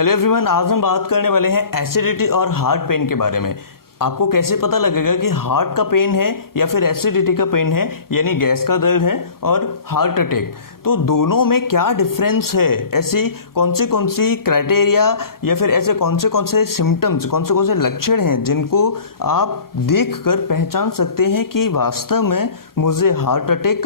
Hello everyone, आज हम बात करने वाले हैं एसिडिटी और हार्ट पेन के बारे में। आपको कैसे पता लगेगा कि हार्ट का पेन है या फिर एसिडिटी का पेन है, यानी गैस का दर्द है और हार्ट अटैक, तो दोनों में क्या डिफरेंस है। ऐसी कौन सी क्राइटेरिया या फिर ऐसे कौन से सिम्टम्स, कौन से लक्षण हैं जिनको आप देखकर पहचान सकते हैं कि वास्तव में मुझे हार्ट अटैक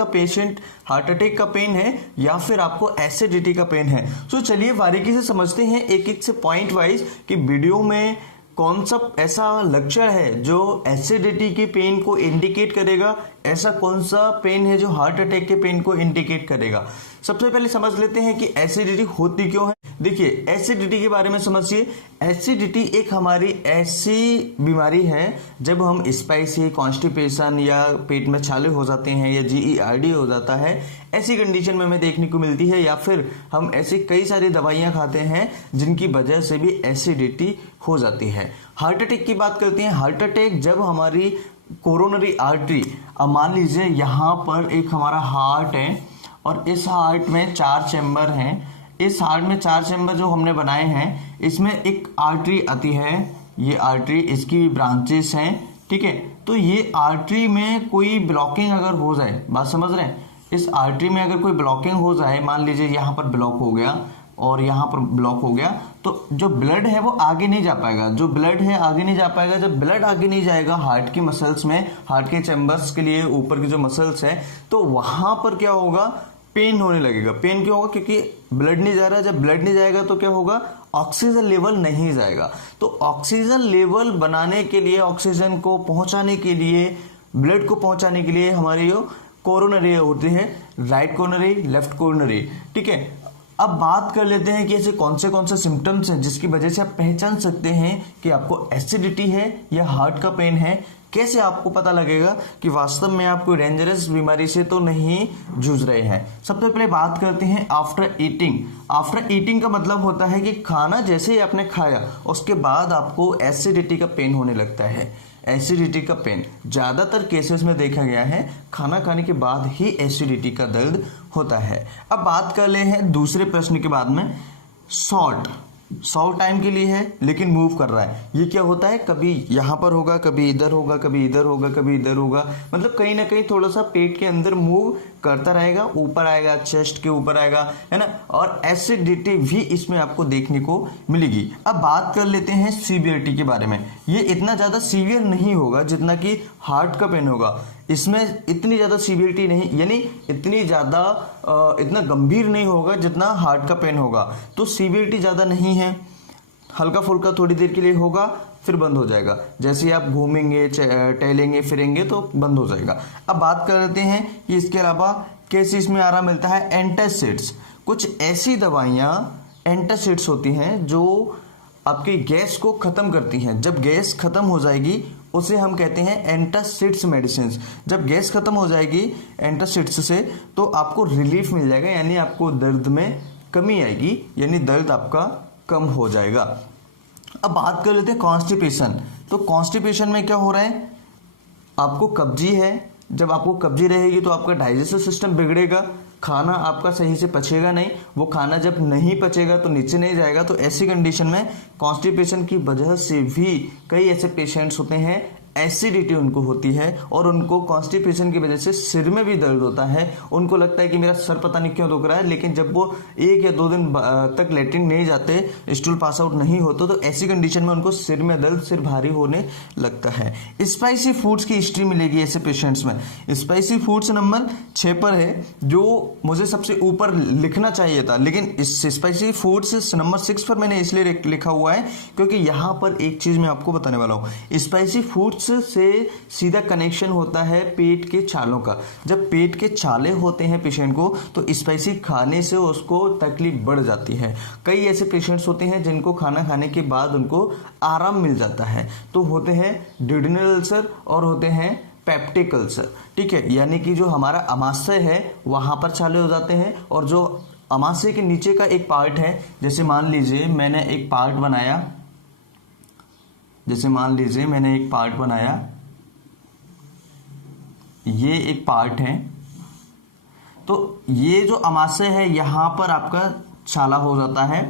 का पेन है या फिर आपको एसिडिटी का पेन है। तो चलिए बारीकी से समझते हैं एक एक से पॉइंट वाइज कि वीडियो में कौन सा ऐसा लक्षण है जो एसिडिटी के पेन को इंडिकेट करेगा, ऐसा कौन सा पेन है जो हार्ट अटैक के पेन को इंडिकेट करेगा। सबसे पहले समझ लेते हैं कि एसिडिटी होती क्यों है। देखिए, एसिडिटी के बारे में समझिए। एसिडिटी एक हमारी ऐसी बीमारी है जब हम स्पाइसी, कॉन्स्टिपेशन या पेट में छाले हो जाते हैं या GERD हो जाता है, ऐसी कंडीशन में हमें देखने को मिलती है, या फिर हम ऐसी कई सारी दवाइयां खाते हैं जिनकी वजह से भी एसिडिटी हो जाती है। हार्ट अटैक की बात करते हैं। हार्ट अटैक जब हमारी कोरोनरी आर्टरी, अब मान लीजिए यहाँ पर एक हमारा हार्ट है और इस हार्ट में 4 चैम्बर हैं। इस हार्ट में 4 चैम्बर जो हमने बनाए हैं, इसमें एक आर्टरी आती है, ये आर्टरी, इसकी भी ब्रांचेस हैं, ठीक है। तो ये आर्टरी में कोई ब्लॉकिंग अगर हो जाए, बात समझ रहे हैं, इस आर्टरी में अगर कोई ब्लॉकिंग हो जाए, मान लीजिए यहाँ पर ब्लॉक हो गया और यहाँ पर ब्लॉक हो गया, तो जो ब्लड है वो आगे नहीं जा पाएगा। जो ब्लड है आगे नहीं जा पाएगा। जब ब्लड आगे नहीं जाएगा हार्ट की मसल्स में, हार्ट के चैम्बर्स के लिए ऊपर की जो मसल्स है, तो वहां पर क्या होगा, पेन होने लगेगा। पेन क्यों होगा? क्योंकि ब्लड नहीं जा रहा। जब ब्लड नहीं जाएगा तो क्या होगा, ऑक्सीजन लेवल नहीं जाएगा। तो ऑक्सीजन लेवल बनाने के लिए, ऑक्सीजन को पहुंचाने के लिए, ब्लड को पहुंचाने के लिए हमारी जो कोरोनरी होती है, राइट कोरोनरी, लेफ्ट कोरोनरी, ठीक है। अब बात कर लेते हैं कि ऐसे कौन से सिम्टम्स हैं जिसकी वजह से आप पहचान सकते हैं कि आपको एसिडिटी है या हार्ट का पेन है। कैसे आपको पता लगेगा कि वास्तव में आप कोई डेंजरस बीमारी से तो नहीं जूझ रहे हैं। सबसे पहले बात करते हैं आफ्टर ईटिंग। आफ्टर ईटिंग का मतलब होता है कि खाना जैसे ही आपने खाया उसके बाद आपको एसिडिटी का पेन होने लगता है। एसिडिटी का पेन ज़्यादातर केसेस में देखा गया है खाना खाने के बाद ही एसिडिटी का दर्द होता है। अब बात कर ले हैं दूसरे प्रश्न के बाद में, सॉल्ट टाइम के लिए है लेकिन मूव कर रहा है। ये क्या होता है, कभी यहाँ पर होगा, कभी इधर होगा, कभी इधर होगा, कभी इधर होगा, मतलब कहीं ना कहीं थोड़ा सा पेट के अंदर मूव करता रहेगा, ऊपर आएगा, चेस्ट के ऊपर आएगा, है ना। और एसिडिटी भी इसमें आपको देखने को मिलेगी। अब बात कर लेते हैं सीवियरिटी के बारे में। ये इतना ज़्यादा सीवियर नहीं होगा जितना कि हार्ट का पेन होगा। इसमें इतनी ज़्यादा सीवियरिटी नहीं, यानी इतना गंभीर नहीं होगा जितना हार्ट का पेन होगा। तो सीवियरिटी ज़्यादा नहीं है, हल्का फुल्का थोड़ी देर के लिए होगा, फिर बंद हो जाएगा। जैसे आप घूमेंगे, टहलेंगे, फिरेंगे तो बंद हो जाएगा। अब बात कर लेते हैं कि इसके अलावा कैसे इसमें आराम मिलता है। एंटासिड्स, कुछ ऐसी दवाइयाँ एंटासिड्स होती हैं जो आपकी गैस को ख़त्म करती हैं। जब गैस ख़त्म हो जाएगी उसे हम कहते हैं एंटासिड्स मेडिसिन। जब गैस खत्म हो जाएगी एंटासिड्स से तो आपको रिलीफ मिल जाएगा, यानी आपको दर्द में कमी आएगी, यानी दर्द आपका कम हो जाएगा। अब बात कर लेते हैं कॉन्स्टिपेशन। तो कॉन्स्टिपेशन में क्या हो रहा है, आपको कब्जी है। जब आपको कब्जी रहेगी तो आपका डाइजेस्टिव सिस्टम बिगड़ेगा, खाना आपका सही से पचेगा नहीं। वो खाना जब नहीं पचेगा तो नीचे नहीं जाएगा। तो ऐसी कंडीशन में कॉन्स्टिपेशन की वजह से भी कई ऐसे पेशेंट्स होते हैं, एसिडिटी उनको होती है और उनको कॉन्स्टिपेशन की वजह से सिर में भी दर्द होता है। उनको लगता है कि मेरा सर पता नहीं क्यों दुख रहा है, लेकिन जब वो 1 या 2 दिन तक लेटरिन नहीं जाते, स्टूल पास आउट नहीं होते, तो ऐसी कंडीशन में उनको सिर में दर्द, सिर भारी होने लगता है। स्पाइसी फूड्स की हिस्ट्री मिलेगी ऐसे पेशेंट्स में। स्पाइसी फूड्स नंबर 6 पर है, जो मुझे सबसे ऊपर लिखना चाहिए था, लेकिन इस स्पाइसी फूड्स नंबर 6 पर मैंने इसलिए लिखा हुआ है क्योंकि यहाँ पर एक चीज़ मैं आपको बताने वाला हूँ। स्पाइसी फूड्स से सीधा कनेक्शन होता है पेट के छालों का। जब पेट के छाले होते हैं पेशेंट को तो स्पाइसी खाने से उसको तकलीफ बढ़ जाती है। कई ऐसे पेशेंट्स होते हैं जिनको खाना खाने के बाद उनको आराम मिल जाता है। तो होते हैं ड्यूडेनल अल्सर और होते हैं पेप्टिक अल्सर, ठीक है। यानी कि जो हमारा अमाशय है वहां पर छाले हो जाते हैं, और जो अमाशय के नीचे का एक पार्ट है, जैसे मान लीजिए मैंने एक पार्ट बनाया, ये एक पार्ट है, तो ये जो अमाशय है यहाँ पर आपका छाला हो जाता है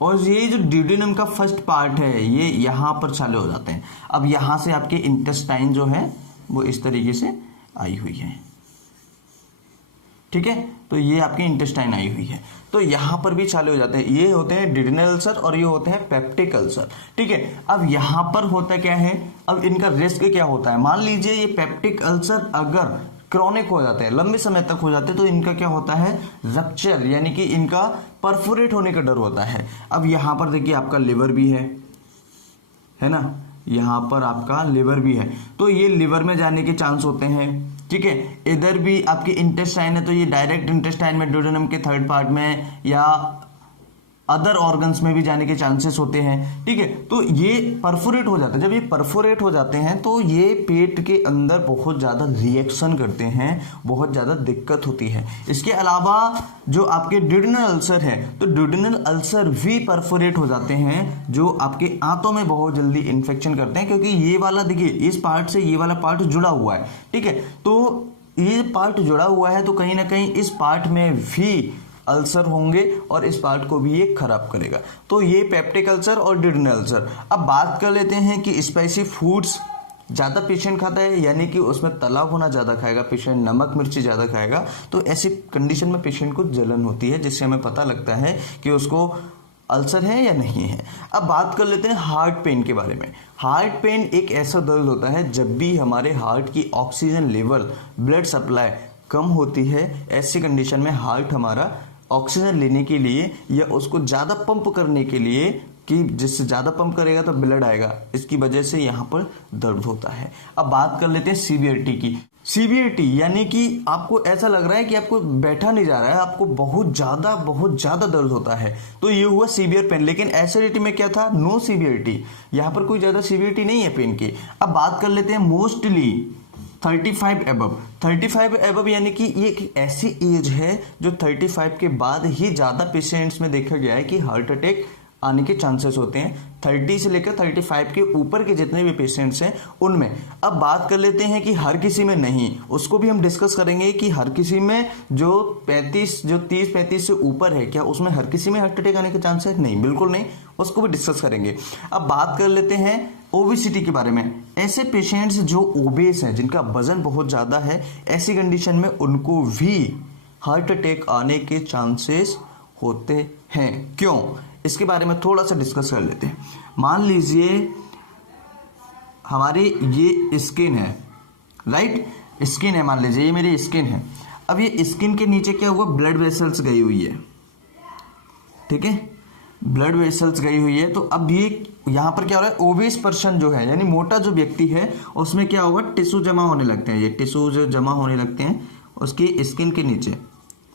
और ये जो ड्यूडेनम का फर्स्ट पार्ट है ये यहाँ पर चालू हो जाते हैं। अब यहाँ से आपके इंटेस्टाइन जो है वो इस तरीके से आई हुई है, ठीक है। तो ये आपकी इंटेस्टाइन आई हुई है, तो यहाँ पर भी चालू हो जाते हैं। ये होते हैं ड्यूडेनल अल्सर और ये होते हैं पेप्टिक अल्सर, ठीक है। अब यहाँ पर होता क्या है, अब इनका रिस्क क्या होता है। मान लीजिए ये पेप्टिक अल्सर अगर क्रॉनिक हो जाते हैं, लंबे समय तक हो जाते हैं, तो इनका क्या होता है, रप्चर, यानी कि इनका परफोरेट होने का डर होता है। अब यहाँ पर देखिए आपका लिवर भी है ना, यहाँ पर आपका लिवर भी है, तो ये लिवर में जाने के चांस होते हैं, ठीक है। इधर भी आपकी इंटेस्टाइन है, तो ये डायरेक्ट इंटेस्टाइन में ड्यूडेनम के थर्ड पार्ट में या अदर ऑर्गन्स में भी जाने के चांसेस होते हैं, ठीक है। तो ये परफोरेट हो जाता है, जब ये परफोरेट हो जाते हैं तो ये पेट के अंदर बहुत ज़्यादा रिएक्शन करते हैं, बहुत ज़्यादा दिक्कत होती है। इसके अलावा जो आपके ड्यूडेनल अल्सर है, तो ड्यूडेनल अल्सर भी परफोरेट हो जाते हैं, जो आपके आंतों में बहुत जल्दी इन्फेक्शन करते हैं, क्योंकि ये वाला देखिए इस पार्ट से ये वाला पार्ट जुड़ा हुआ है, ठीक है। तो ये पार्ट जुड़ा हुआ है, तो कहीं ना कहीं इस पार्ट में भी अल्सर होंगे और इस पार्ट को भी ये खराब करेगा। तो ये पेप्टिक अल्सर और ड्यूडेनल अल्सर। अब बात कर लेते हैं कि स्पाइसी फूड्स ज़्यादा पेशेंट खाता है, यानी कि उसमें तला भुना ज़्यादा खाएगा पेशेंट, नमक मिर्ची ज़्यादा खाएगा, तो ऐसी कंडीशन में पेशेंट को जलन होती है, जिससे हमें पता लगता है कि उसको अल्सर है या नहीं है। अब बात कर लेते हैं हार्ट पेन के बारे में। हार्ट पेन एक ऐसा दर्द होता है जब भी हमारे हार्ट की ऑक्सीजन लेवल, ब्लड सप्लाई कम होती है। ऐसी कंडीशन में हार्ट हमारा ऑक्सीजन लेने के लिए या उसको ज़्यादा पंप करने के लिए, कि जिससे ज़्यादा पंप करेगा तो ब्लड आएगा, इसकी वजह से यहाँ पर दर्द होता है। अब बात कर लेते हैं सीवियरिटी की। सीवियरिटी यानी कि आपको ऐसा लग रहा है कि आपको बैठा नहीं जा रहा है, आपको बहुत ज़्यादा दर्द होता है, तो ये हुआ सीवियर पेन। लेकिन एसिडिटी में क्या था, नो सीवियरिटी, यहाँ पर कोई ज़्यादा सीवियरिटी नहीं है पेन की। अब बात कर लेते हैं मोस्टली 35 एबव। 35 एबव यानी कि ये एक ऐसी एज है जो 35 के बाद ही ज़्यादा पेशेंट्स में देखा गया है कि हार्ट अटैक आने के चांसेस होते हैं। 30 से लेकर 35 के ऊपर के जितने भी पेशेंट्स हैं उनमें। अब बात कर लेते हैं कि हर किसी में नहीं, उसको भी हम डिस्कस करेंगे कि हर किसी में जो 30-35 से ऊपर है, क्या उसमें हर किसी में हार्ट अटैक आने के चांसेस है? नहीं, बिल्कुल नहीं, उसको भी डिस्कस करेंगे। अब बात कर लेते हैं ओबेसिटी के बारे में। ऐसे पेशेंट्स जो ओबेस हैं, जिनका वजन बहुत ज़्यादा है, ऐसी कंडीशन में उनको भी हार्ट अटैक आने के चांसेस होते हैं। क्यों, इसके बारे में थोड़ा सा डिस्कस कर लेते हैं। मान लीजिए हमारी ये स्किन है, राइट, स्किन है, मान लीजिए ये मेरी स्किन है। अब ये स्किन के नीचे क्या हुआ, ब्लड वेसल्स गई हुई है, ठीक है, ब्लड वेसल्स गई हुई है। तो अब ये यहाँ पर क्या हो रहा है, ओबेस पर्सन जो है, यानी मोटा जो व्यक्ति है, उसमें क्या होगा, टिश्यू जमा होने लगते हैं। ये टिश्यू जो जमा होने लगते हैं उसकी स्किन के नीचे,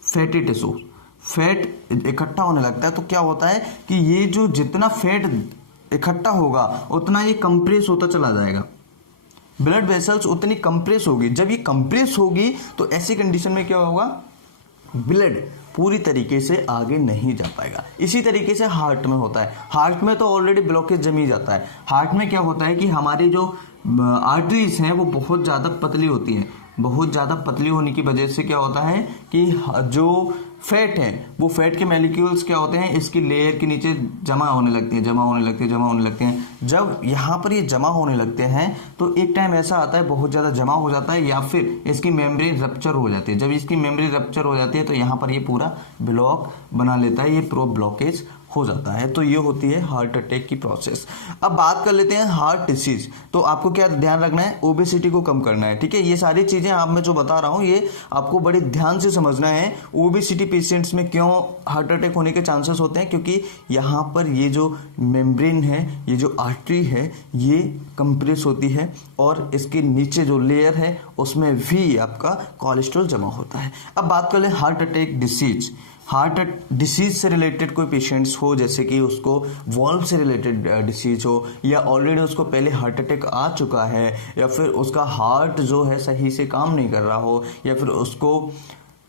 फैटी टिश्यू, फैट इकट्ठा होने लगता है। तो क्या होता है कि ये जो जितना फैट इकट्ठा होगा उतना ये कंप्रेस होता चला जाएगा, ब्लड वेसल्स उतनी कंप्रेस होगी। जब ये कंप्रेस होगी तो ऐसी कंडीशन में क्या होगा, ब्लड पूरी तरीके से आगे नहीं जा पाएगा। इसी तरीके से हार्ट में होता है। हार्ट में तो ऑलरेडी ब्लॉकेज जमी जाता है। हार्ट में क्या होता है कि हमारी जो आर्टरीज हैं वो बहुत ज़्यादा पतली होती हैं। बहुत ज़्यादा पतली होने की वजह से क्या होता है कि जो फैट है, वो फैट के मॉलिक्यूल्स क्या होते हैं, इसकी लेयर के नीचे जमा होने लगती हैं। जब यहाँ पर ये जमा होने लगते हैं तो एक टाइम ऐसा आता है बहुत ज़्यादा जमा हो जाता है, या फिर इसकी मेम्ब्रेन रप्चर हो जाती है। जब इसकी मेम्ब्रेन रप्चर हो जाती है तो यहाँ पर ये पूरा ब्लॉक बना लेता है, ये प्रो ब्लॉकेज हो जाता है। तो ये होती है हार्ट अटैक की प्रोसेस। अब बात कर लेते हैं हार्ट डिसीज। तो आपको क्या ध्यान रखना है, ओबेसिटी को कम करना है, ठीक है। ये सारी चीज़ें आप मैं जो बता रहा हूँ ये आपको बड़े ध्यान से समझना है। ओबेसिटी पेशेंट्स में क्यों हार्ट अटैक होने के चांसेस होते हैं, क्योंकि यहाँ पर ये जो मेम्ब्रेन है, ये जो आर्टरी है, ये कंप्रेस होती है और इसके नीचे जो लेयर है उसमें भी आपका कोलेस्ट्रॉल जमा होता है। अब बात कर ले heart attack disease. Heart disease से रिलेटेड कोई पेशेंट्स हो, जैसे कि उसको वॉल्व से रिलेटेड डिसीज हो, या ऑलरेडी उसको पहले हार्ट अटैक आ चुका है, या फिर उसका हार्ट जो है सही से काम नहीं कर रहा हो, या फिर उसको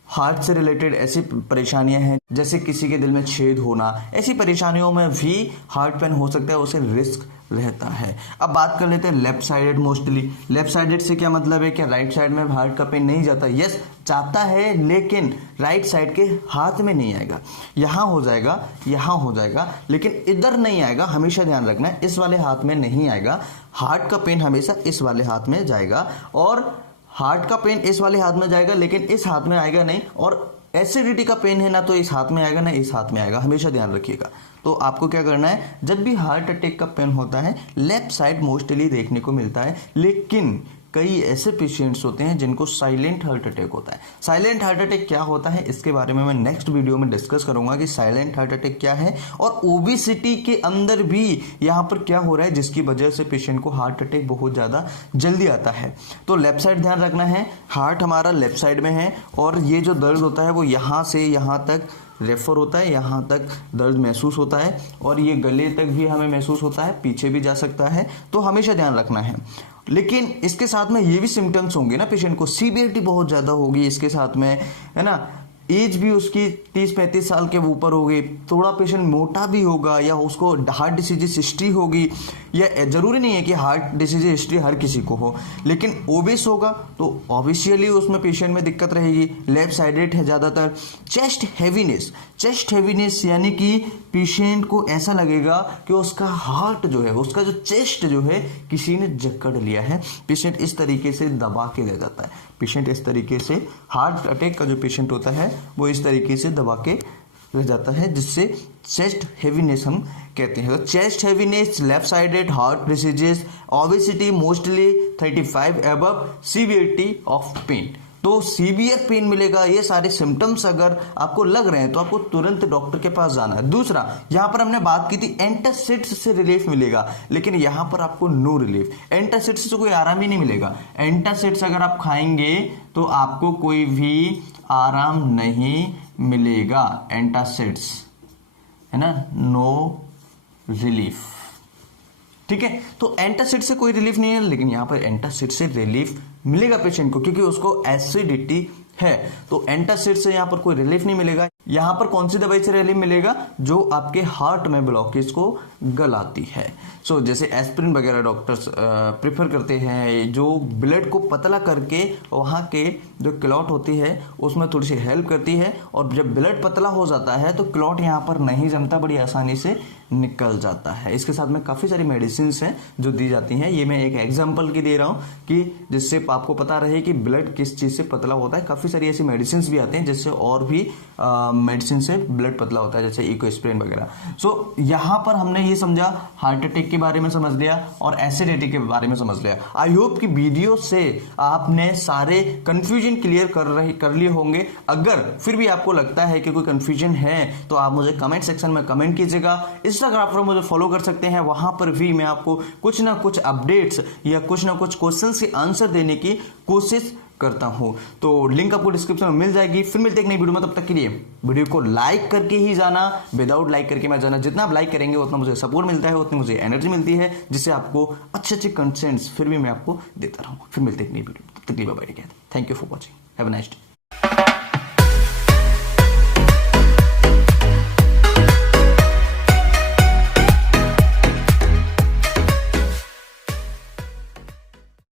हार्ट से रिलेटेड ऐसी परेशानियां हैं जैसे किसी के दिल में छेद होना, ऐसी परेशानियों में भी हार्ट पेन हो सकता है, उसे रिस्क रहता है। अब बात कर लेते हैं left sided. Mostly left sided से क्या मतलब है, क्या राइट साइड में हार्ट का पेन नहीं जाता? यस, जाता है, लेकिन राइट साइड के हाथ में नहीं आएगा। यहाँ हो जाएगा, यहाँ हो जाएगा, लेकिन इधर नहीं आएगा। हमेशा ध्यान रखना है, इस वाले हाथ में नहीं आएगा। हार्ट का पेन हमेशा इस वाले हाथ में जाएगा, और हार्ट का पेन इस वाले हाथ में जाएगा, लेकिन इस हाथ में आएगा नहीं। और एसिडिटी का पेन है ना तो इस हाथ में आएगा ना इस हाथ में आएगा, हमेशा ध्यान रखिएगा। तो आपको क्या करना है, जब भी हार्ट अटैक का पेन होता है लेफ्ट साइड मोस्टली देखने को मिलता है, लेकिन कई ऐसे पेशेंट्स होते हैं जिनको साइलेंट हार्ट अटैक होता है। साइलेंट हार्ट अटैक क्या होता है, इसके बारे में मैं नेक्स्ट वीडियो में डिस्कस करूंगा कि साइलेंट हार्ट अटैक क्या है, और ओबेसिटी के अंदर भी यहाँ पर क्या हो रहा है जिसकी वजह से पेशेंट को हार्ट अटैक बहुत ज़्यादा जल्दी आता है। तो लेफ्ट साइड ध्यान रखना है, हार्ट हमारा लेफ्ट साइड में है, और ये जो दर्द होता है वो यहाँ से यहाँ तक रेफर होता है, यहाँ तक दर्द महसूस होता है, और ये गले तक भी हमें महसूस होता है, पीछे भी जा सकता है। तो हमेशा ध्यान रखना है। लेकिन इसके साथ में ये भी सिम्टम्स होंगे ना, पेशेंट को सीवियरिटी बहुत ज़्यादा होगी इसके साथ में, है ना। एज भी उसकी 30-35 साल के ऊपर होगी, थोड़ा पेशेंट मोटा भी होगा, या उसको हार्ट डिसीजेस हिस्ट्री होगी, या जरूरी नहीं है कि हार्ट डिसीज हिस्ट्री हर किसी को हो, लेकिन ओबेस होगा तो ऑब्वियसली उसमें पेशेंट में दिक्कत रहेगी। लेफ्ट साइडेड है ज़्यादातर। चेस्ट हैवीनेस, चेस्ट हैवीनेस यानी कि पेशेंट को ऐसा लगेगा कि उसका हार्ट जो है, उसका जो चेस्ट जो है किसी ने जकड़ लिया है। पेशेंट इस तरीके से दबा के रह जाता है। पेशेंट इस तरीके से, हार्ट अटैक का जो पेशेंट होता है वो इस तरीके से दबा के रह जाता है, जिससे चेस्ट हैवीनेस हम कहते हैं। तो chest heaviness, left sided heart diseases, obesity mostly 35 above, severity of pain. तो सीवियर पेन मिलेगा। ये सारे सिम्टम्स अगर आपको लग रहे हैं तो आपको तुरंत डॉक्टर के पास जाना है। दूसरा, यहाँ पर हमने बात की थी एंटासिड्स से रिलीफ मिलेगा, लेकिन यहाँ पर आपको नो रिलीफ। एंटासिड्स से कोई आराम ही नहीं मिलेगा। एंटासिड्स अगर आप खाएंगे तो आपको कोई भी आराम नहीं मिलेगा। एंटासिड्स है ना, नो रिलीफ, ठीक है। तो एंटासिड से कोई रिलीफ नहीं है, लेकिन यहाँ पर एंटासिड से रिलीफ मिलेगा पेशेंट को, क्योंकि उसको एसिडिटी है। तो एंटासिड से यहाँ पर कोई रिलीफ नहीं मिलेगा। यहाँ पर कौन सी दवाई से रिलीफ मिलेगा, जो आपके हार्ट में ब्लॉकेज को गलाती है। सो जैसे एस्पिरिन वगैरह डॉक्टर्स प्रेफर करते हैं, जो ब्लड को पतला करके वहाँ के जो क्लॉट होती है उसमें थोड़ी सी हेल्प करती है, और जब ब्लड पतला हो जाता है तो क्लॉट यहाँ पर नहीं जमता, बड़ी आसानी से निकल जाता है। इसके साथ में काफ़ी सारी मेडिसिन हैं जो दी जाती हैं। ये मैं एक एग्जाम्पल की दे रहा हूँ कि जिससे आपको पता रहे कि ब्लड किस चीज़ से पतला होता है। काफ़ी सारी ऐसी मेडिसिन भी आते हैं जिससे और भी मेडिसिन से ब्लड पतला होता है, जैसे इकोस्प्रिन वगैरह। सो यहाँ पर हमने ये समझा, हार्ट अटैक के बारे में समझ लिया और एसिडिटी के बारे में समझ लिया। आई होप कि वीडियो से आपने सारे कंफ्यूजन क्लियर कर लिए होंगे। अगर फिर भी आपको लगता है कि कोई कंफ्यूजन है तो आप मुझे कमेंट सेक्शन में कमेंट कीजिएगा। इंस्टाग्राम पर मुझे फॉलो कर सकते हैं, वहां पर भी मैं आपको कुछ ना कुछ अपडेट्स या कुछ ना कुछ क्वेश्चंस के आंसर देने की कोशिश करता हूं। तो लिंक आपको डिस्क्रिप्शन में मिल जाएगी। फिर मिलते हैं एक नई वीडियो में, तब तक के लिए वीडियो को लाइक करके ही जाना, विदाउट लाइक करके मत जाना। जितना आप लाइक करेंगे उतना मुझे सपोर्ट मिलता है, उतनी मुझे एनर्जी मिलती है, जिससे आपको अच्छे कंटेंट्स फिर भी मैं आपको देता रहूं। फिर मिलते हैं एक नई वीडियो, तब तक के लिए bye bye. Thank you for watching, have a nice day.